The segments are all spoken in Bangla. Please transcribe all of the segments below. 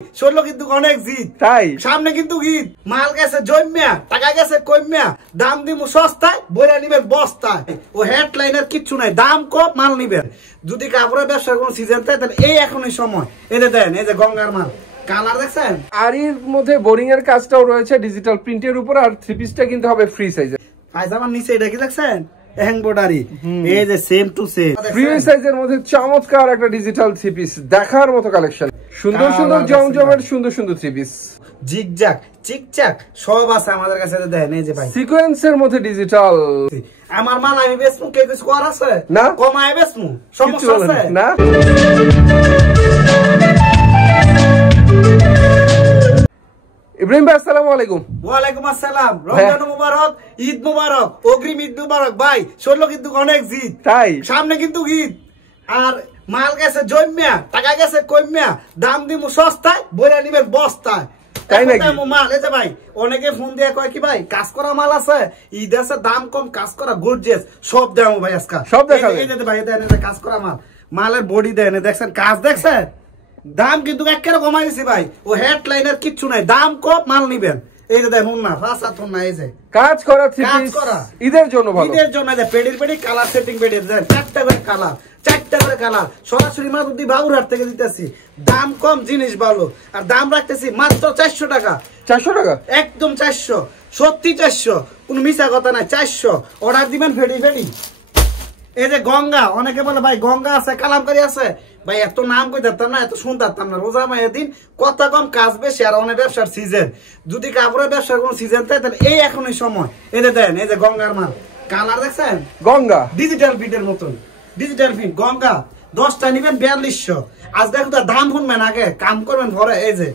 ষোলো কিন্তু অনেক জিত তাই সামনে কিন্তু ঈদ মাল গেছে জমিয়া টাকা গেছে কমিয়া দাম দিমু সস্তায় বইরা নিবেন বস্তায় ও হেডলাইনের কিচ্ছু নাই দাম কম মাল নিবেন যদি কাপড়ের ব্যবসার কোন সিজন থাকে তাহলে এই এখনই সময় এনে দেন এই যে গঙ্গার মাল কালার দেখছেন আর এর মধ্যে বোরিং এর কাজটাও রয়েছে ডিজিটাল প্রিন্টের উপর আর থ্রি পিসটা কিন্তু হবে ফ্রি সাইজে পায়জামার নিচে এটা কি দেখছেন এমব্রয়ডারি এই যে সেম টু সেম ফ্রি সাইজের মধ্যে চমৎকার একটা ডিজিটাল থ্রি পিস দেখার মতো কালেকশন সুন্দর সুন্দর জমজমের সুন্দর সুন্দর থ্রি পিস জিগজাগ চিকচাক সব আছে আমাদের কাছে দেন এই যে ভাই সিকোয়েন্সের মধ্যে ডিজিটাল আমার মাল আমি বেচমু কে কিছু কর আছে না কমায় বেচমু সমস্যা আছে না ইব্রাহিম ভাই আসসালামু আলাইকুম ওয়া আলাইকুম আসসালাম রমজান মুবারক ঈদ মুবারক অগ্রিম ঈদ মুবারক ভাই ষোলো কিন্তু অনেক জিত তাই সামনে কিন্তু ঈদ আর মাল গেছে জমিয়া টাকা গেছে কমিয়া দাম দিমু সস্তায় বইরা নিবেন বস্তায় তাই নাকি মাল এই যে ভাই অনেকে ফোন দিয়ে কয় কি ভাই কাজ করা মাল আছে ঈদ আছে দাম কম কাজ করা গর্জিয়াস সব দাম ভাই আজকে সব দেখাবে এই যে ভাই দেন কাজ করা মাল মালের বডি দেন দেখছেন কাজ দেখছেন দাম কিন্তু একেবারে কমাই দিছি ভাই ও হেডলাইনের কিচ্ছু নাই দাম কম মাল নিবেন এই যে দেখুন না ফাঁসা থুন না এই যে কাজ করা থ্রি পিস ঈদের জন্য ভালো ঈদের জন্য যে পেডির পেডি কালার সেটিং পেডি দেন চারটা করে কালার সরাসরি মাদুদি বাবুরহাট থেকে দিতেছি দাম কম জিনিস ভালো আর দাম রাখতেছি মাত্র 400 টাকা 400 টাকা একদম 400 সত্যি 400 কোনো মিছা কথা নাই 400 অর্ডার দিবেন ফেডি এই যে গঙ্গা অনেকে বলে ভাই গঙ্গা আছে কালামকারী আছে ভাই এত নাম কই দিতাম না এত শুনতাম না রোজা মায়ের দিন কথা কম কাজ বেশি আর অনেক ব্যবসার সিজন যদি কাপড়ের ব্যবসার কোন সিজন থাকে তাহলে এই এখনই সময় এনে দেন এই যে গঙ্গার মাল কালার দেখছেন গঙ্গা ডিজিটাল প্রিন্টের মতন ডিজিটাল প্রিন্ট গঙ্গা 10টা নিবেন 4200 আজ দেখো তো দাম শুনবেন আগে কাম করবেন পরে এই যে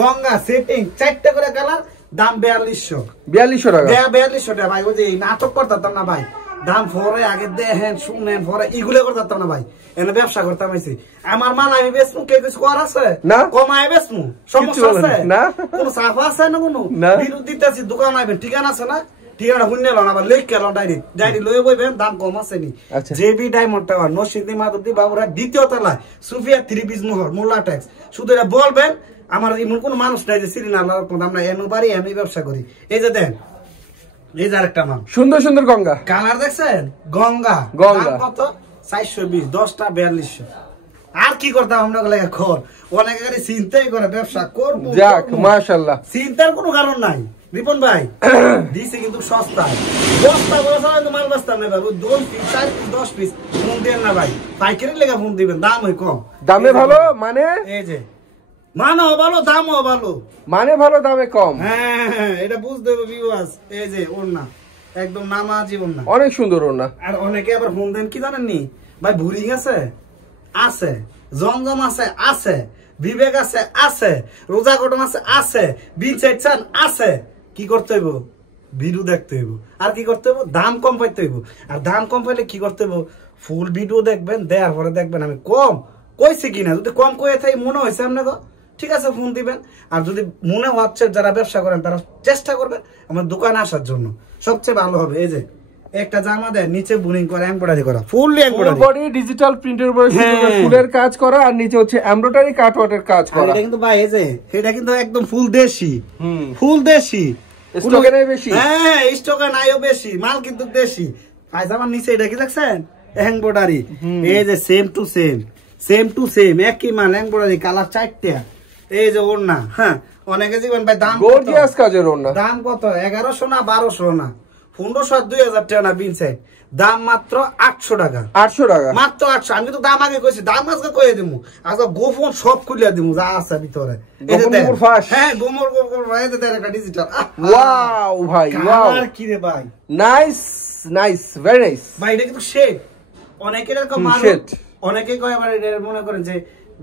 গঙ্গা সেটিং 4টা করে কালার দাম 4200 টাকা 4200 টাকা ভাই ওই যে নাটক করতাম না ভাই দাম পরে আগে দেখেন শুনেন পরে এগুলো করতাম না ভাই এনে ব্যবসা করতাম আইছি আমার মাল আমি বেচমু কে কিছু কর আছে না কমায় বেচমু সমস্যা আছে না কোনো সাফা আছে না কোনো বিরুদ্ধ দিতেছি দোকান আইবেন ঠিকানা আছে না ঠিকানা শুনে লন আবার লেখ কেন ডাইরেক্ট লয়ে বইবেন দাম কম আছে নি JB diamond tower Narsingdi Madhabdi বাবুরা দ্বিতীয় তলায় সুফিয়া থ্রি পিস মোহর মোল্লা ট্যাক্স শুধু এটা বলবেন আমার এমন কোনো মানুষ নাই যে সিরিনা আমরা এমনি বাড়ি এমনি ব্যবসা করি এই যে দেন এই যে আরেকটা মাল সুন্দর সুন্দর গঙ্গা কালার দেখছেন গঙ্গা কত 420 10টা 4200 আর কি করতাম আমরা গলে এখন অনেকে গাড়ি চিন্তাই করে ব্যবসা করব যাক মাশাআল্লাহ চিন্তার কোনো কারণ নাই রিপন ভাই দিছে কিন্তু সস্তা বস্তা বস্তা তো মাল বস্তা নেই ভাই 2 পিস 4 পিস 10 পিস ফোন দেন না ভাই পাইকারি লেগা ফোন দিবেন দাম হয় কম দামে ভালো মানে এই যে মানও ভালো দামও ভালো মানে ভালো দামে কম হ্যাঁ এটা বুঝতে হবে ভিউয়ার্স এই যে ওন্না একদম নামা জীবন না অনেক সুন্দর ওন্না আর অনেকে আবার ফোন দেন কি জানেন নি ভাই ভুরিং আছে আছে জমজম আছে আছে বিবেক আছে আছে রোজা কটন আছে আছে বিনসাইড চান আছে কি করতে হইব ভিডিও দেখতে হইব আর কি করতে হইব দাম কম পাইতে হইব আর দাম কম পাইলে কি করতে হইব ফুল ভিডিও দেখবেন দেওয়ার পরে দেখবেন আমি কম কইছি কিনা যদি কম কয়ে থাকি মনে হয়েছে আপনাকে ঠিক আছে ফোন দিবেন আর যদি মনে হচ্ছে যারা ব্যবসা করেন তারা চেষ্টা করবেন আমার দোকানে আসার জন্য সবচেয়ে ভালো হবে এই যে একটা জামা দেয় নিচে বুনিং করা এমব্রয়ডারি করা ফুললি এমব্রয়ডারি বডি ডিজিটাল প্রিন্টের উপরে ফুলের কাজ করা আর নিচে হচ্ছে এমব্রয়ডারি কাটওয়ার্কের কাজ করা এটা কিন্তু ভাই এই যে এটা কিন্তু একদম ফুল দেশি স্টকে নাই বেশি হ্যাঁ স্টকে নাইও বেশি মাল কিন্তু দেশি পায়জামার নিচে এটা কি দেখছেন এমব্রয়ডারি এই যে সেম টু সেম একই মাল এমব্রয়ডারি কালার 4টা এই যে ওড়না হ্যাঁ অনেকে জীবন ভাই দাম গর্জিয়াস কাজের ওড়না দাম কত 1100 না 1200 না 1500 2000 টাকা না বিনসাইড দাম মাত্র 800 টাকা মাত্র 800 আমি তো দাম আগে কইছি দাম আজকে কইয়ে দিমু আজকে গোফোন সব খুলিয়া দিমু যা আছে ভিতরে হ্যাঁ গোমর এই যে একটা ডিজিটাল ওয়াও ভাই ওয়াও আর কি রে ভাই নাইস ভেরি নাইস ভাই এটা কিন্তু শেড অনেকের এরকম মারুন অনেকে কয় আবার এটা মনে করেন যে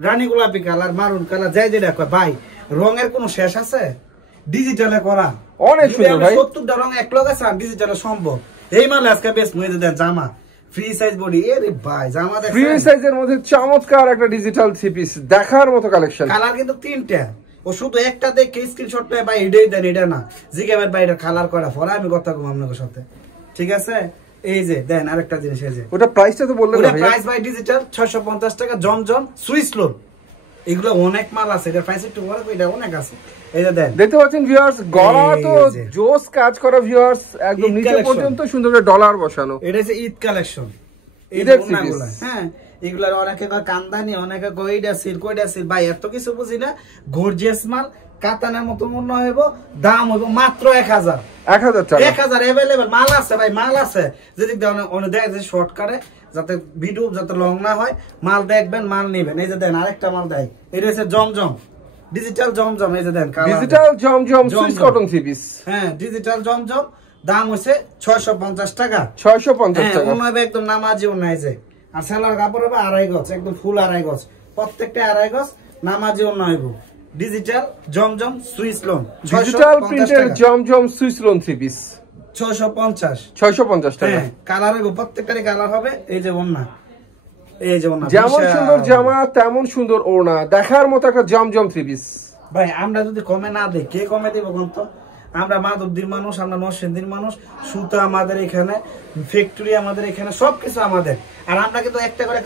রানী গোলাপি কালার মারুন কালার যাই যেটা কয় ভাই রঙের কোনো শেষ আছে ডিজিটালে করা অনেক সুন্দর ভাই 70টা রং এক লগে আছে ডিজিটালে সম্ভব এই মাল আজকে বেশ মইতে দেন জামা ফ্রি সাইজ বডি আরে ভাই জামা দেখেন ফ্রি সাইজের মধ্যে চমৎকার একটা ডিজিটাল থ্রি পিস দেখার মতো কালেকশন কালার কিন্তু 3টা ও শুধু একটা দেখে স্ক্রিনশট নেয় ভাই এটাই দেন এটা না জিজ্ঞাসা ভাই এটা কালার করা পরে আমি কথা কম আপনাদের সাথে ঠিক আছে এই যে দেন আরেকটা জিনিস এই যে ওটা প্রাইসটা তো বললেন না ভাই প্রাইস বাই ডিজিটাল 650 টাকা জমজম সুইস লোড এগুলো অনেক মাল আছে, এটা প্রাইস একটু বড়, এটা অনেক আছে। এই যে দেন দেখতে পাচ্ছেন ভিউয়ার্স, গলা তো জোস কাজ করা ভিউয়ার্স, একদম নিচে পর্যন্ত সুন্দর করে ডলার বসানো। এটা হচ্ছে ঈদ কালেকশন, ঈদের পিস। হ্যাঁ, এগুলার অনেকে কান্দানি, অনেকে কইডা সিল ভাই, এত কিছু বুঝি না। গর্জিয়াস মাল, কাতানের মতো মনে হইব, দাম হইব মাত্র 1000 টাকা। 1000 अवेलेबल মাল আছে ভাই, মাল আছে। যদি অনেক দেখে যে শর্টকাটে, যাতে ভিডিও যাতে লং না হয়, মাল দেখবেন, মাল নেবেন। এই যে দেন আরেকটা মাল দেয়, এটা হচ্ছে জমজম, ডিজিটাল জমজম। এই যে দেন ডিজিটাল জমজম সুইস কটন থ্রি পিস। হ্যাঁ, ডিজিটাল জমজম, দাম হচ্ছে 650 টাকা। 650 টাকা একদম নামাজি নাই যে। আর সেলার কাপড় হবে 2.5 গজ, একদম ফুল 2.5 গজ, প্রত্যেকটা 2.5 গজ, নামাজি হইব। ডিজিটাল জমজম সুইস লোন, ডিজিটাল প্রিন্টের জমজম সুইস লোন থ্রি পিস 650 টাকা। কালার হইব, প্রত্যেকটারই কালার হবে। এই যে ওন্না, এই যে ওন্না, যেমন সুন্দর জামা তেমন সুন্দর ওড়না, দেখার মতো একটা জমজম থ্রি পিস। ভাই আমরা যদি কমে না দেই, কে কমে দেব কোন তো? আমরা মাধবদীর মানুষ, আমরা নরসিংদীর মানুষ, সুতা আমাদের এখানে, ফ্যাক্টরি আমাদের এখানে, সবকিছু আমাদের। আর আমরা কিন্তু একটা করে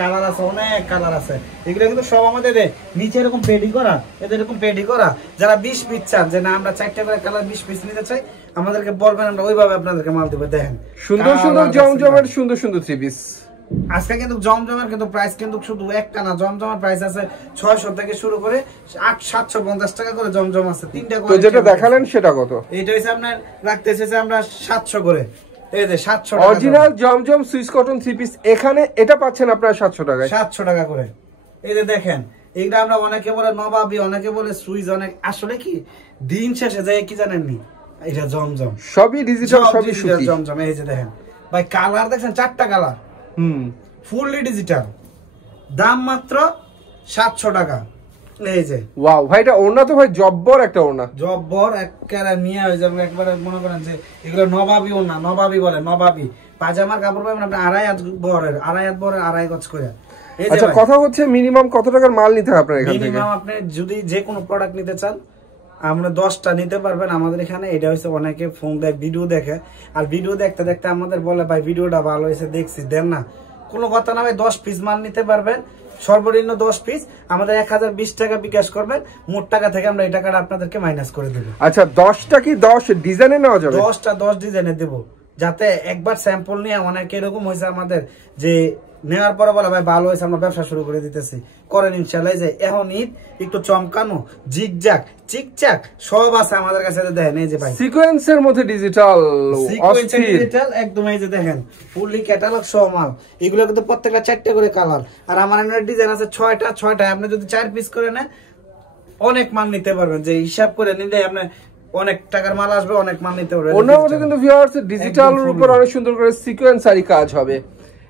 কালার আছে, অনেক কালার আছে। এগুলো কিন্তু সব আমাদের নিচে এরকম পেডি করা, এদের এরকম পেডি করা। যারা 20 পিস চান, যে না আমরা 4টা করে কালার 20 পিস নিতে চাই, আমাদেরকে বলবেন, আমরা ওইভাবে আপনাদেরকে মাল দেবো। দেখেন সুন্দর সুন্দর জমজমের সুন্দর সুন্দর থ্রি পিস। আজকে কিন্তু জমজমের কিন্তু প্রাইস কিন্তু শুধু একটা না, জমজমের প্রাইস আছে 600 থেকে শুরু করে 750 টাকা করে জমজম আছে। 3টা করে। তো যেটা দেখালেন সেটা কত? এটা হইছে আপনার রাখতে এসেছে আমরা 700 করে। এই যে 700 টাকা অরিজিনাল জমজম সুইস কটন থ্রি পিস, এখানে এটা পাচ্ছেন আপনারা 700 টাকায়। 700 টাকা করে। এই যে দেখেন, এইটা আমরা অনেকে বলে নবাবী, অনেকে বলে সুইস, অনেক আসলে কি দিন শেষে যায় কি জানেননি, এটা জমজম, সবই ডিজিটাল, সবই সুতি জমজম। এই যে দেখেন ভাই, কালার দেখেন 4টা কালার, ফুললি ডিজিটাল, দাম মাত্র 700 টাকা। এই যে ওয়াও ভাই, এটা ওড়না তো ভাই জব্বর একটা ওড়না, জব্বর একেবারে মিয়া হয়ে যাবে একবারে। মনে করেন যে এগুলো নবাবী ওড়না, নবাবী বলে, নবাবী। পাজামার কাপড় পাবেন আপনি 2.5 হাত বহরের, 2.5 গজ করে। আচ্ছা, কথা হচ্ছে মিনিমাম কত টাকার মাল নিতে হবে আপনার এখান থেকে? মিনিমাম আপনি যদি যে কোনো প্রোডাক্ট নিতে চান, আমরা 10টা নিতে পারবেন আমাদের এখানে। এটা হচ্ছে অনেকে ফোন দেয়, ভিডিও দেখে, আর ভিডিও দেখতে দেখতে আমাদের বলে ভাই ভিডিওটা ভালো হয়েছে, দেখছি, দেন না। কোনো কথা না ভাই, 10 পিস মাল নিতে পারবেন, সর্বনিম্ন 10 পিস। আমাদের 1020 টাকা বিকাশ করবেন, মোট টাকা থেকে আমরা এই টাকাটা আপনাদেরকে মাইনাস করে দেবো। আচ্ছা, 10টা কি 10 ডিজাইনে নেওয়া যাবে? 10টা 10 ডিজাইনে দেবো, যাতে একবার স্যাম্পল নিয়ে, অনেকে এরকম হয়েছে আমাদের যে নেওয়ার পরে বলে ভাই ভালো হয়েছে, আমরা ব্যবসা শুরু করে দিতেছি, করেন ইনশাআল্লাহ। যে এখন ঈদ, একটু চমকানো, জিগজাক, চিকচাক সব আছে আমাদের কাছে। দেখেন এই যে ভাই, সিকোয়েন্সের মধ্যে ডিজিটাল, সিকোয়েন্সের ডিজিটাল একদম। এই যে দেখেন ফুললি ক্যাটালগ সহ মাল। এগুলো কিন্তু প্রত্যেকটা 4টা করে কালার, আর আমার ডিজাইন আছে 6টা। আপনি যদি 4 পিস করে নেন, অনেক মাল নিতে পারবেন। যে হিসাব করে নিলে আপনি অনেক টাকার মাল আসবে, অনেক মাল নিতে পারবেন। ওনার মধ্যে কিন্তু ভিউয়ার্স ডিজিটালের উপর অনেক সুন্দর করে সিকোয়েন্সারি কাজ হবে।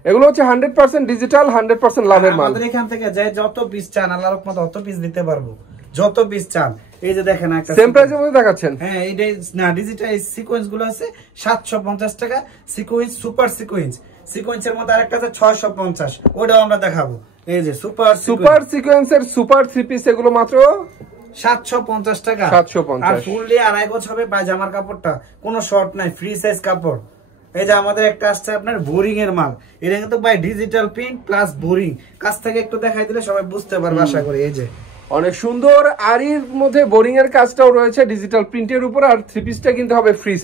এগুলো হচ্ছে 100% ডিজিটাল, 100% লাভের মাল। আমাদের এখান থেকে যে যত পিস চান, আল্লাহর রহমতে অত পিস দিতে পারবো, যত পিস চান। এই যে দেখেন একটা সেম প্রাইসের মধ্যে দেখাচ্ছেন। হ্যাঁ, এইটা না ডিজিটাল সিকোয়েন্স গুলো আছে 750 টাকা। সিকোয়েন্স, সুপার সিকোয়েন্স, সিকোয়েন্সের মধ্যে আরেকটা আছে 650, ওটাও আমরা দেখাবো। এই যে সুপার সিকোয়েন্সের সুপার থ্রি পিস, এগুলো মাত্র 750 টাকা। 750। আর ফুললি 2.5 গজ হবে পায়জামার কাপড়টা, কোনো শর্ট নাই, ফ্রি সাইজ কাপড়। এই যে আমাদের একটা আসছে আপনার বোরিং এর মাল, এটা কিন্তু ভাই ডিজিটাল প্রিন্ট প্লাস বোরিং। কাছ থেকে একটু দেখাই দিলে সবাই বুঝতে পারবে আশা করি। এই যে অনেক সুন্দর আরির মধ্যে বোরিং এর কাজটাও রয়েছে ডিজিটাল প্রিন্টের উপর। আর থ্রি পিসটা কিন্তু হবে ফ্রি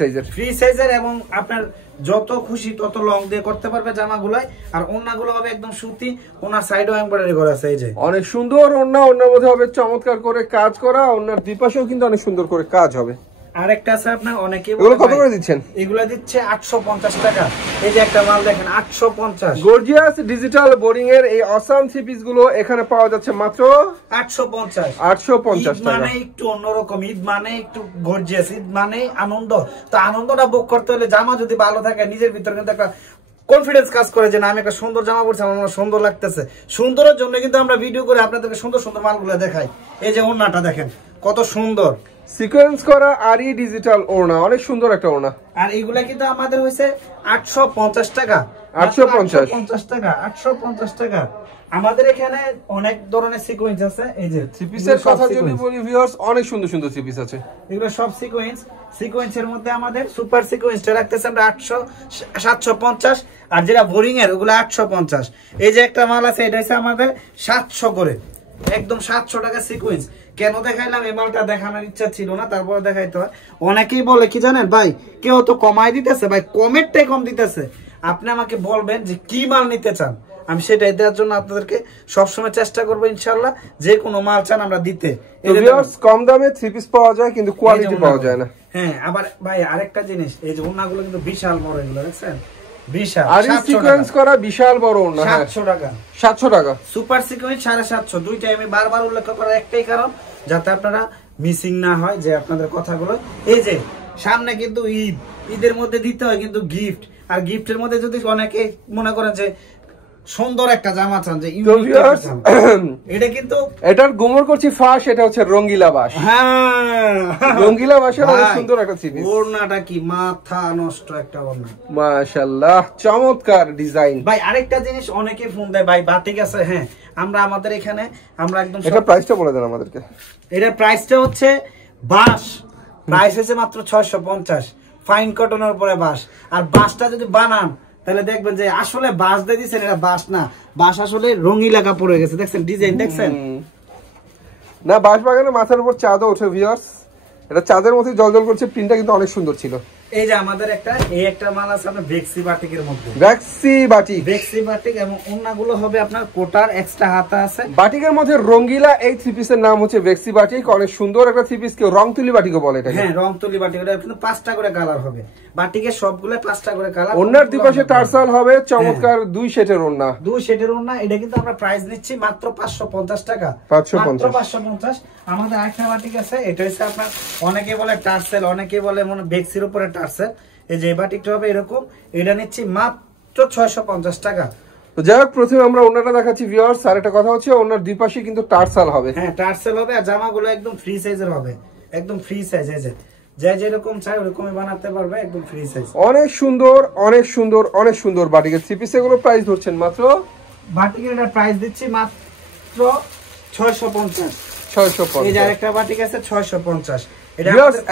সাইজের, এবং আপনার যত খুশি তত লং দিয়ে করতে পারবে জামাগুলাই। আর ওড়নাগুলো হবে একদম সুতি, ওনার সাইডও এমব্রয়ডারি করা আছে। এই যে অনেক সুন্দর ওড়না, ওড়নার মধ্যে হবে চমৎকার করে কাজ করা, ওড়নার দুই পাশেও কিন্তু অনেক সুন্দর করে কাজ হবে। আরেকটা আছে আপনার, অনেকে এগুলো কত করে দিচ্ছেন? এগুলো দিচ্ছে 850 টাকা। এই যে একটা মাল দেখেন 850, গর্জিয়াস ডিজিটাল বোরিং এর এই অসাম থ্রি পিস গুলো এখানে পাওয়া যাচ্ছে মাত্র 850 টাকা। মানে একটু অন্যরকম, ঈদ মানে একটু গর্জিয়াস, ঈদ মানে আনন্দ। তো আনন্দটা ভোগ করতে হলে জামা যদি ভালো থাকে, নিজের ভিতর কিন্তু একটা কনফিডেন্স কাজ করে যে না আমি একটা সুন্দর জামা পরছি, আমার সুন্দর লাগতেছে। সুন্দরের জন্য কিন্তু আমরা ভিডিও করে আপনাদেরকে সুন্দর সুন্দর মালগুলো দেখাই। এই যে ওড়নাটা দেখেন কত সুন্দর, সিকোয়েন্স করা আরি ডিজিটাল ওড়না, অনেক সুন্দর একটা ওড়না। আর এগুলা কিন্তু আমাদের হয়েছে 850 টাকা। 850 টাকা, 850 টাকা। আমাদের এখানে অনেক ধরনের সিকোয়েন্স আছে। এই যে থ্রি পিসের কথা যদি বলি ভিউয়ার্স, অনেক সুন্দর সুন্দর থ্রি পিস আছে। এগুলো সব সিকোয়েন্স। সিকোয়েন্সের মধ্যে আমাদের সুপার সিকোয়েন্সটা রাখতেছে আমরা 750, আর যেটা বোরিং এর ওগুলো 850। এই যে একটা মাল আছে, এটা হচ্ছে আমাদের 700 করে। একদম 700 টাকা সিকোয়েন্স। কেন দেখাইলাম, এই মালটা দেখানোর ইচ্ছা ছিল না, তারপরে দেখাইতে হয়। অনেকেই বলে কি জানেন ভাই, কেউ তো কমাই দিতেছে ভাই, কমেরটাই কম দিতেছে। আপনি আমাকে বলবেন যে কি মাল নিতে চান, আমি সেটাই দেওয়ার জন্য আপনাদেরকে সবসময় চেষ্টা করবো ইনশাল্লাহ। যে কোনো মাল চান আমরা দিতে। কম দামে 3 পিস পাওয়া যায় কিন্তু কোয়ালিটি পাওয়া যায় না। হ্যাঁ, আবার ভাই আরেকটা জিনিস, এই যে ওড়নাগুলো কিন্তু বিশাল বড়, এগুলো দেখছেন বিশাল, আর সিকোয়েন্স করা বিশাল বড় ওড়না। 700 টাকা, 700 টাকা সুপার সিকোয়েন্স 750। দুইটাই আমি বারবার উল্লেখ করার একটাই কারণ, যাতে আপনারা মিসিং না হয় যে আপনাদের কথাগুলো। এই যে সামনে কিন্তু ঈদের মধ্যে দিতে হয় কিন্তু গিফট, আর গিফটের মধ্যে যদি অনেকে মনে করেন যে সুন্দর একটা জামা চান, যে এটা কিন্তু এটার গুমর করছি ফাঁস, এটা হচ্ছে রঙ্গিলা বাস। হ্যাঁ, রঙ্গিলা বাসের অনেক সুন্দর একটা থ্রি পিস। ওড়নাটা কি মাথা নষ্ট একটা ওড়না, মাশাআল্লাহ, চমৎকার ডিজাইন। ভাই আরেকটা জিনিস, অনেকে ফোন দেয় ভাই বাটিক আছে। হ্যাঁ, আমরা আমাদের এখানে আমরা একদম, এটা প্রাইসটা বলে দেন আমাদেরকে। এটার প্রাইসটা হচ্ছে বাস, প্রাইস হচ্ছে মাত্র 650, ফাইন কটনের উপরে বাস। আর বাসটা যদি বানান তাহলে দেখবেন যে আসলে বাস দিয়ে দিচ্ছেন, এটা বাস না, বাস আসলে রঙিলা কাপড় হয়ে গেছে। দেখছেন ডিজাইন, দেখছেন না, বাস বাগানের মাথার উপর চাঁদও ওঠে ভিউয়ার্স। এটা চাঁদের মতো জলজল করছে, প্রিন্টটা কিন্তু অনেক সুন্দর ছিল। এই যে আমাদের একটা মাল আছে আপনার ভেক্সি বাটিকের মধ্যে, ভেক্সি বাটিক, এবং ওড়নাগুলো হবে আপনার কোটার, এক্সট্রা হাতা আছে। বাটিকের মধ্যে রঙ্গিলা এই থ্রি পিসের নাম হচ্ছে ভেক্সি বাটিক, অনেক সুন্দর একটা থ্রি পিস। কেউ রং তুলি বাটিকও বলে এটা। হ্যাঁ, রং তুলি বাটিক, এটা কিন্তু 5টা করে কালার হবে। বাটিকের সবগুলো 5টা করে কালার। ওড়নার দুই পাশে টার্সাল হবে, চমৎকার 2 সেটের ওড়না, 2 সেটের ওড়না। এটা কিন্তু আমরা প্রাইস নিচ্ছি মাত্র 550 টাকা, 550। আমাদের আরেকটা বাটিক আছে, এটা হচ্ছে আপনার অনেকে বলে টার্সেল, অনেকে বলে মনে ভেক্সির উপরে টার্সেল। এই যে বাটিকটা হবে এরকম, এটা নিচ্ছি মাত্র 650 টাকা। তো যাই হোক, প্রথমে আমরা ওড়নাটা দেখাচ্ছি ভিউয়ার্স। আর একটা কথা হচ্ছে ওড়নার দুই পাশে কিন্তু টার্সাল হবে। হ্যাঁ, টার্সেল হবে, আর জামাগুলো একদম ফ্রি সাইজের হবে, একদম ফ্রি সাইজ। এই যে যেরকম চাই ওরকমই বানাতে পারবে, একদম ফ্রি সাইজ। অনেক সুন্দর, অনেক সুন্দর, অনেক সুন্দর বাটিকের থ্রি পিস। এগুলো প্রাইস ধরছেন মাত্র, বাটিকের এটা প্রাইস দিচ্ছি মাত্র 650। এই যে আরেকটা বাটিক আছে 650।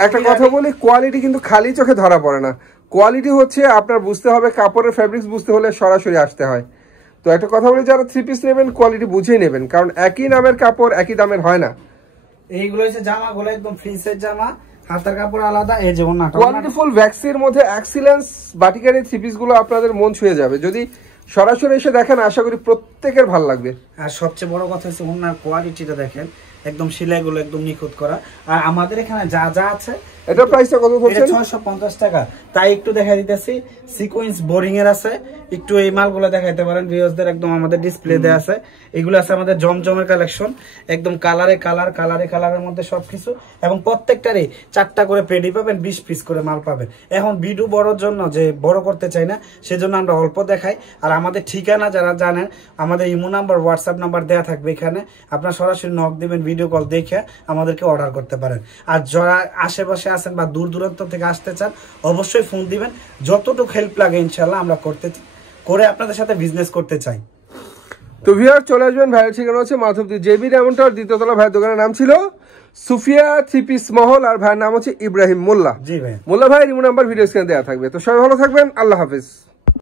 একটা কথা বলি, কোয়ালিটি কিন্তু খালি চোখে ধরা পড়ে না। কোয়ালিটি হচ্ছে আপনার বুঝতে হবে, কাপড়ের ফ্যাব্রিক্স বুঝতে হলে সরাসরি আসতে হয়। তো একটা কথা বলি, যারা থ্রি পিস নেবেন কোয়ালিটি বুঝেই নেবেন, কারণ একই নামের কাপড় একই দামের হয় না। এইগুলো হচ্ছে জামাগুলো একদম ফ্রি সাইজ জামা, হাতার কাপড় আলাদা। এই যে ওন্নাটা কোয়ালিটিফুল ভ্যাক্সির মধ্যে এক্সিলেন্স বাটিকের এই থ্রি পিস গুলো আপনাদের মন ছুঁয়ে যাবে। যদি সরাসরি এসে দেখেন, আশা করি প্রত্যেকের ভালো লাগবে। আর সবচেয়ে বড় কথা হচ্ছে ওন্নার কোয়ালিটিটা দেখেন, একদম সেলাইগুলো একদম নিখুঁত করা। আর আমাদের এখানে যা যা আছে, এটা প্রাইসটা কত পড়ছে? 650 টাকা। তাই একটু দেখা দিতেছি, সিকোয়েন্স বোরিং এর আছে, একটু এই মালগুলো দেখাইতে পারেন ভিউয়ারদের। একদম আমাদের ডিসপ্লে দেয়া আছে, এগুলো আছে আমাদের জমজমের কালেকশন, একদম কালারের মধ্যে সবকিছু। এবং প্রত্যেকটারই 4টা করে পেডি পাবেন, 20 পিস করে মাল পাবেন। এখন ভিডিও বড়র জন্য যে বড় করতে চাই না, সেজন্য আমরা অল্প দেখাই। আর আমাদের ঠিকানা যারা জানেন, আমাদের ইমো নাম্বার, হোয়াটসঅ্যাপ নাম্বার দেওয়া থাকবে এখানে। আপনারা সরাসরি নক দিবেন, ভিডিও কল দেখে আমাদেরকে অর্ডার করতে পারেন। আর যারা আশেপাশে আছেন বা দূর দূরান্ত থেকে আসতে চান, অবশ্যই ফোন দিবেন। যতটুকু হেল্প লাগে ইনশাল্লাহ আমরা করে আপনাদের সাথে বিজনেস করতে চাই। তো ভিউয়ার চলে আসবেন, ভাইয়ের ঠিকানা হচ্ছে মাধবদী জেবি ডায়মন্ড টাওয়ার, দ্বিতীয়তলা। ভাইয়ের দোকানের নাম ছিল সুফিয়া থ্রি পিস মহল, আর ভাইয়ের নাম হচ্ছে ইব্রাহিম মোল্লা। জি ভাই, মোল্লা ভাই ইমো নাম্বার ভিডিও স্ক্রিনে দেওয়া থাকবে। তো সবাই ভালো থাকবেন, আল্লাহ হাফিজ।